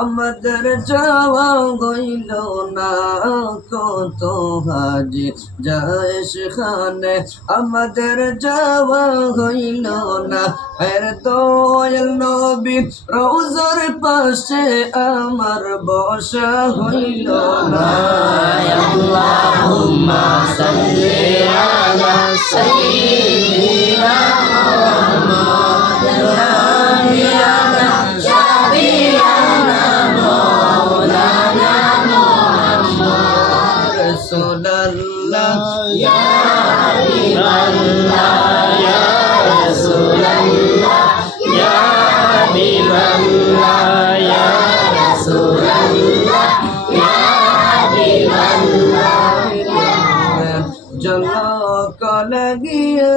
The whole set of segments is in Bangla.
আমাদের যাওয়া গইল না, কত হাজি যায় খানে আমাদের যাওয়া গইল না। এর দয়াল নবী রৌজার পাশে আমার বসা হইল না। আল্লাহুম্মা লাগিয়া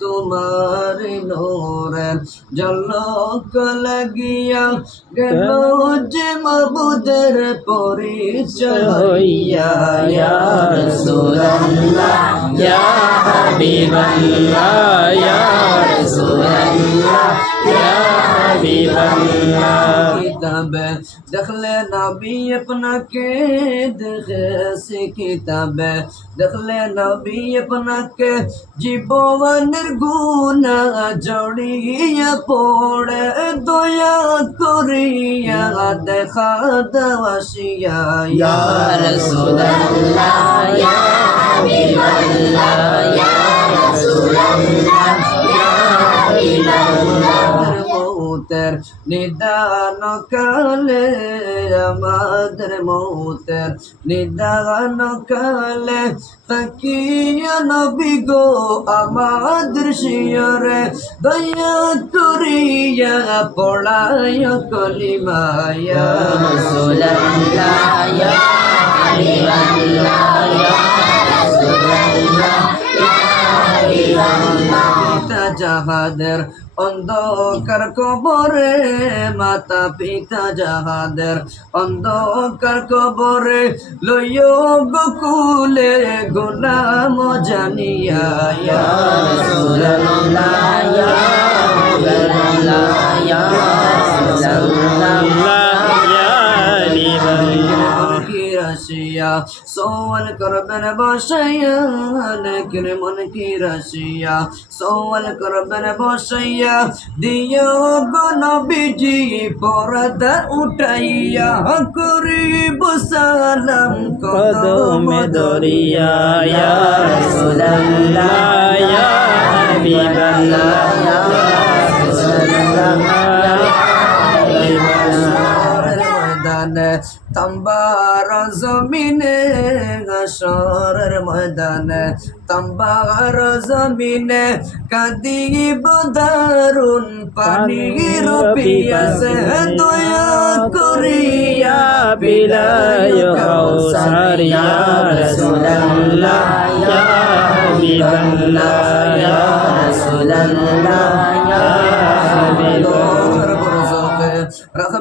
তোমার নোরে। জলক লাগিয়া গেল যে মবুদের পরিচয় হইয়া, ইয়া রাসূলুল্লাহ, ইয়া হাবিবাল্লাহ, ইয়া کتابے دخل نبی اپنا قید خیسی کتابے دخل نبی اپنا کے جیبو و نرگون جوڑی پوڑے دویا کوریا دخا دوشیا یا رسول اللہ، یا حبیب اللہ، یا رسول اللہ নিদান কালে আমাদের মৌতের। নিদান কালে তাকিয়া নবী গো আমাদের শিয়রে। দয়া করিয়া পড়ায় কলিমায়া। রসুলাল্লাহ ইয়া যাহাদের অন্ধকার কবরে মাতা পিতা যাহাদের অন্ধকার কবরে লইয় গোকুলে গোলাম জানিয়া ইয়া আসিয়া সওয়াল করবেন বসাইয়া নেকের মন কি রাশিয়া? সওয়াল করবেন বসাইয়া দিও গো নবীজি পর্দা উঠাইয়া করিব সালাম কদমে দরিয়া, ইয়া রাসূলুল্লাহ, ইয়া হাবিবাল্লাহ, ইয়া রাসূলুল্লাহ। ময়দানে, তাম্বার জমিনে, হাসরের ময়দানে, তাম্বার জমিনে কাদি বদারুন পানি রুপিয়াছে দয়া করিয়া বিলায় হাউসার রাসূলুল্লাহ, ইয়া হাবিবাল্লাহ, ইয়া রাসূলুল্লাহ।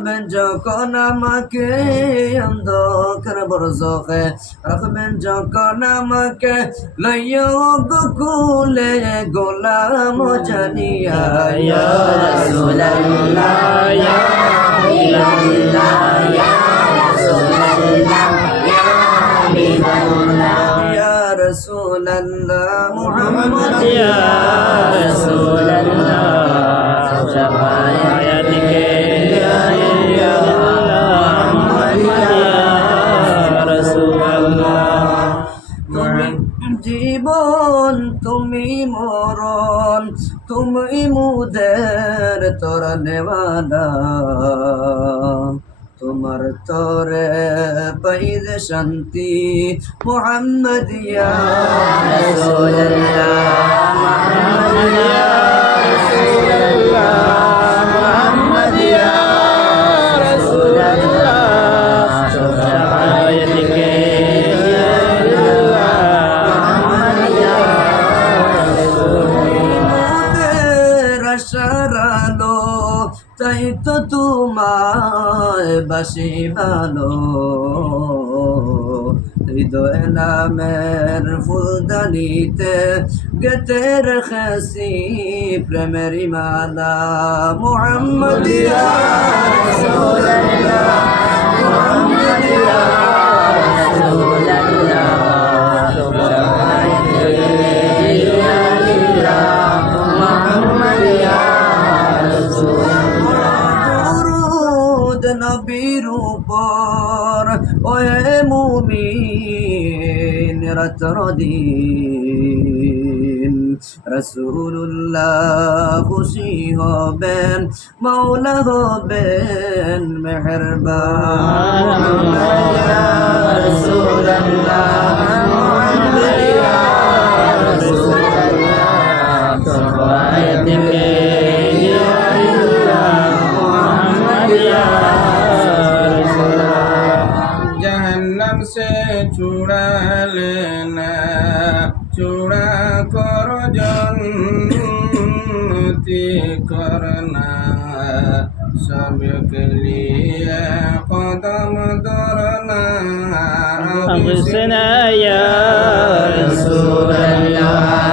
রাখবেন যখন আমাকে অন্ধকার বরজখে রাখবেন যখন আমাকে লইয় গোকুলে গোলাম জানিয়া রসুল্লাহ মোহাম্মদ প্রেমের তোরা তোমার তোরে পাইদ শান্তি। মোহাম্মদিয়া মোহাম্মদ বাসি ভালো। হৃদয় নামের ফুলদানিতে গেতে রেখেছি প্রেমের মালা। মোহাম্মদিয়া মোহাম্মদিয়া مغفرة ردين رسول الله خسيه بن مولاه بن محربان. رسول الله. जन्नती करना सबके लिए कदम धरना अब सुनाया रसूल अल्लाह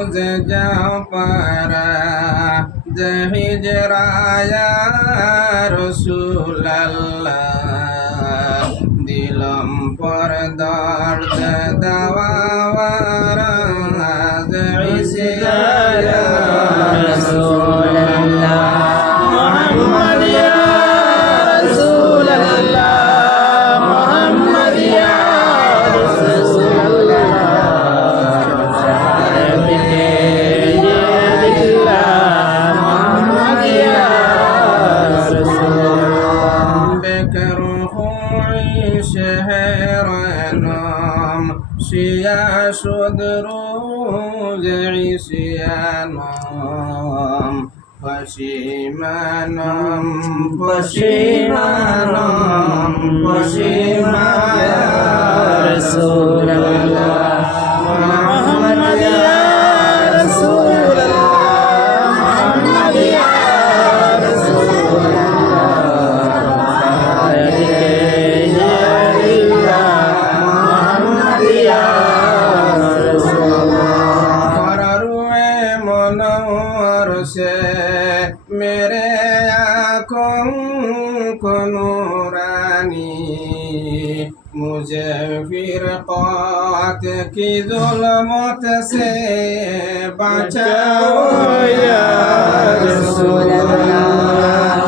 বুঝ যাও পারা জহিজরায়া রসুল দিলম পরদা شيا شدروج عصيانم پشیمانم پشیمانم پشیمان یا तुझे फिर पात की जुलमत से बचाओ या रसूल अल्लाह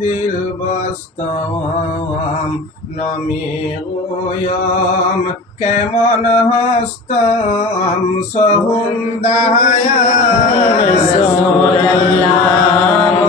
دل بستم نمی گویم কেমন হস্তম সহুন দাহায়া رسول الله